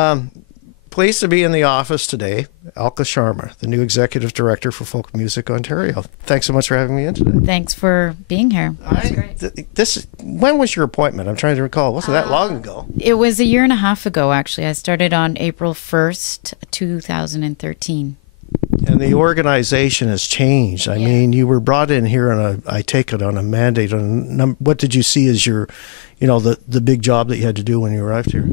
Um, Pleased to be in the office today. Alka Sharma, the new executive director for Folk Music Ontario. Thanks so much for having me in today. Thanks for being here. That's great. When was your appointment? I'm trying to recall. It wasn't that long ago. It was a year and a half ago, actually. I started on April 1st, 2013. And the organization has changed. I mean, you were brought in here I take it, on a mandate. What did you see as the big job that you had to do when you arrived here?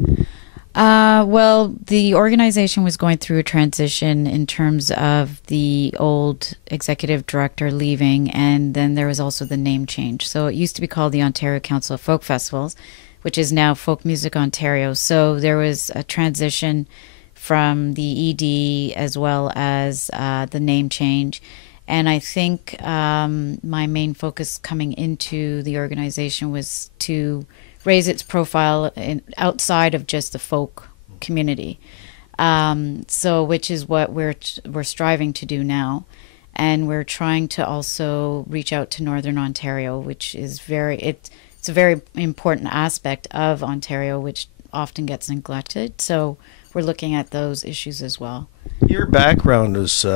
Well, the organization was going through a transition in terms of the old executive director leaving, and then there was also the name change. So it used to be called the Ontario Council of Folk Festivals, which is now Folk Music Ontario. So there was a transition from the ED as well as the name change. And I think my main focus coming into the organization was to raise its profile outside of just the folk community. Which is what we're striving to do now. And we're trying to also reach out to Northern Ontario, which is it's a very important aspect of Ontario, which often gets neglected. So we're looking at those issues as well. Your background is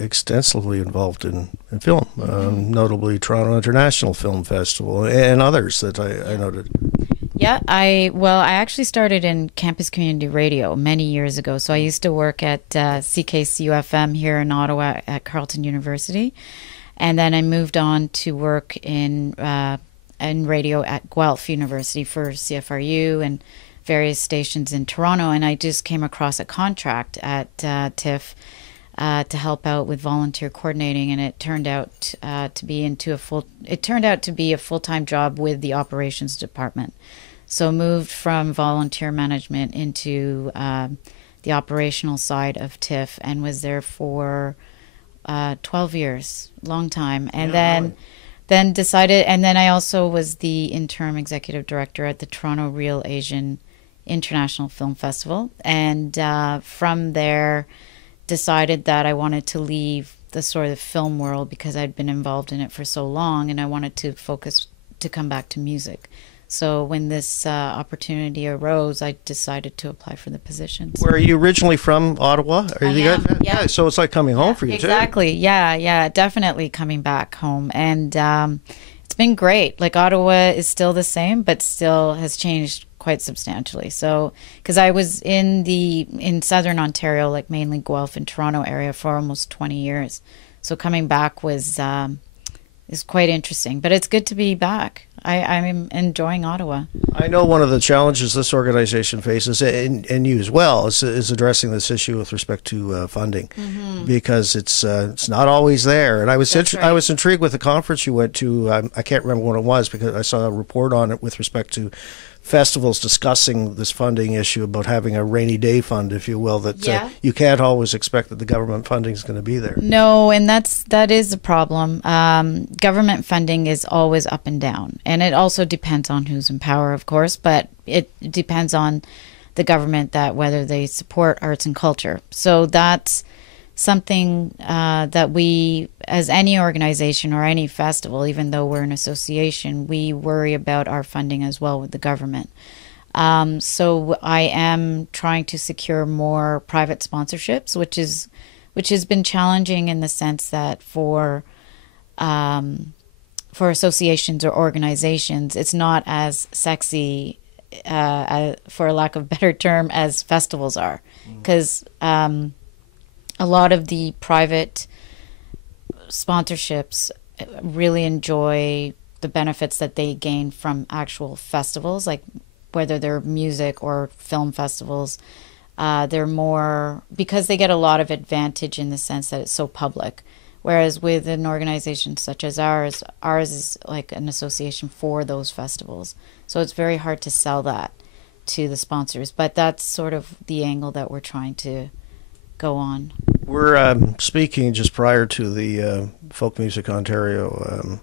extensively involved in film, notably Toronto International Film Festival and others that I noted. Yeah, I actually started in campus community radio many years ago. So I used to work at CKCU-FM here in Ottawa at Carleton University, and then I moved on to work in radio at Guelph University for CFRU and various stations in Toronto. And I just came across a contract at TIFF to help out with volunteer coordinating, and it turned out to be a full-time job with the operations department. So moved from volunteer management into the operational side of TIFF, and was there for 12 years, long time. And then decided, and then I also was the interim executive director at the Toronto Real Asian International Film Festival, and from there decided that I wanted to leave the sort of film world because I'd been involved in it for so long, and I wanted to focus to come back to music. So when this opportunity arose, I decided to apply for the positions. Where are you originally from? Ottawa? Yeah. So it's like coming home for you, exactly. too. Yeah, definitely coming back home. And it's been great. Like, Ottawa is still the same, but still has changed quite substantially. So, because I was in Southern Ontario, like mainly Guelph and Toronto area, for almost 20 years. So coming back is quite interesting. But it's good to be back. I'm enjoying Ottawa. I know one of the challenges this organization faces, and you as well, is addressing this issue with respect to funding, because it's not always there. And I was I was intrigued with the conference you went to. I can't remember what it was, because I saw a report on it with respect to festivals discussing this funding issue about having a rainy day fund, if you will, that you can't always expect that the government funding is going to be there. No, and that is a problem. Government funding is always up and down, and it also depends on who's in power, of course, but it depends on the government that whether they support arts and culture. So that's something that we, as any organization or any festival, even though we're an association, we worry about our funding as well with the government. So I am trying to secure more private sponsorships, which has been challenging in the sense that for associations or organizations, it's not as sexy, for lack of a better term, as festivals are, because a lot of the private sponsorships really enjoy the benefits that they gain from actual festivals, like whether they're music or film festivals. They're more, because they get a lot of advantage in the sense that it's so public. Whereas with an organization such as ours is like an association for those festivals. So it's very hard to sell that to the sponsors. But that's sort of the angle that we're trying to go on. We're speaking just prior to the Folk Music Ontario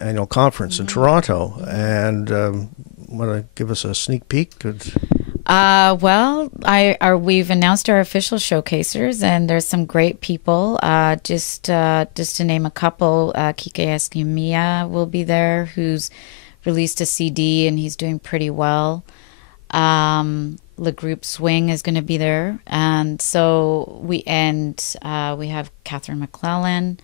annual conference in Toronto, and want to give us a sneak peek? We've announced our official showcasers, and there's some great people. Just to name a couple, Kike Escamilla will be there, who's released a CD and he's doing pretty well. Le Groupe Swing is going to be there. And so we have Catherine McClellan,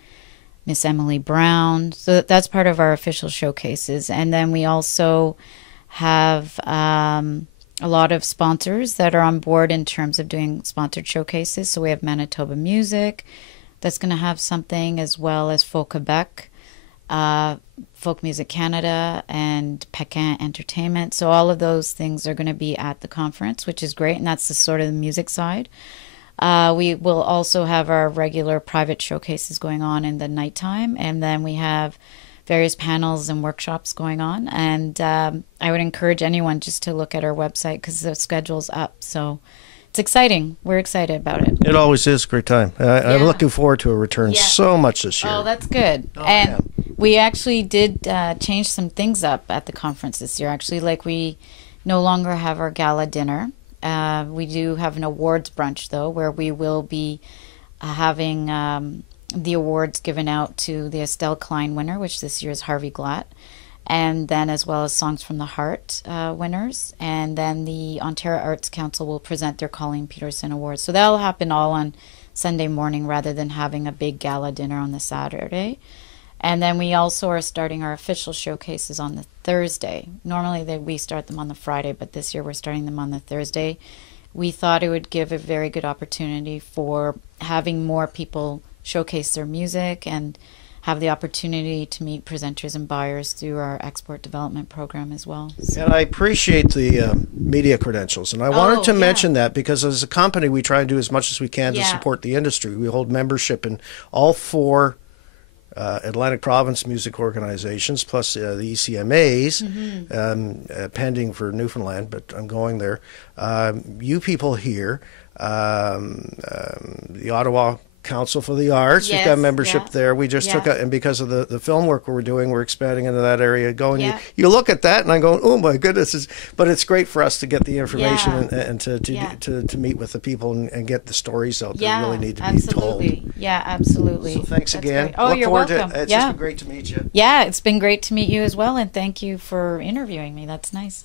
Miss Emily Brown. So that's part of our official showcases. And then we also have a lot of sponsors that are on board in terms of doing sponsored showcases. So we have Manitoba Music that's going to have something, as well as Folk Quebec, Folk Music Canada, and Pecan Entertainment. So all of those things are going to be at the conference, which is great. And that's the sort of the music side. We will also have our regular private showcases going on in the nighttime. And then we have various panels and workshops going on. And I would encourage anyone just to look at our website because the schedule's up. So it's exciting. We're excited about it. It always is a great time. I'm looking forward to a return so much this year. Oh, that's good. And we actually did change some things up at the conference this year. Actually, like we no longer have our gala dinner. We do have an awards brunch, though, where we will be having the awards given out to the Estelle Klein winner, which this year is Harvey Glatt, and then as well as Songs from the Heart winners. And then the Ontario Arts Council will present their Colleen Peterson Awards. So that'll happen all on Sunday morning rather than having a big gala dinner on the Saturday. And then we also are starting our official showcases on the Thursday. Normally we start them on the Friday, but this year we're starting them on the Thursday. We thought it would give a very good opportunity for having more people showcase their music and have the opportunity to meet presenters and buyers through our export development program as well. So. And I appreciate the media credentials. And I wanted to mention that because as a company, we try and do as much as we can to support the industry. We hold membership in all 4 Atlantic Province music organizations, plus the ECMAs, pending for Newfoundland, but I'm going there. You people here, the Ottawa Council for the Arts, we've got membership there. We just took and because of the film work we're doing, we're expanding into that area. You look at that and I'm going, oh my goodness, but it's great for us to get the information and to meet with the people and get the stories out that really need to be told. Yeah, absolutely. So thanks again. Great. Oh, you're welcome. It's just been great to meet you. Yeah, it's been great to meet you as well, and thank you for interviewing me. That's nice.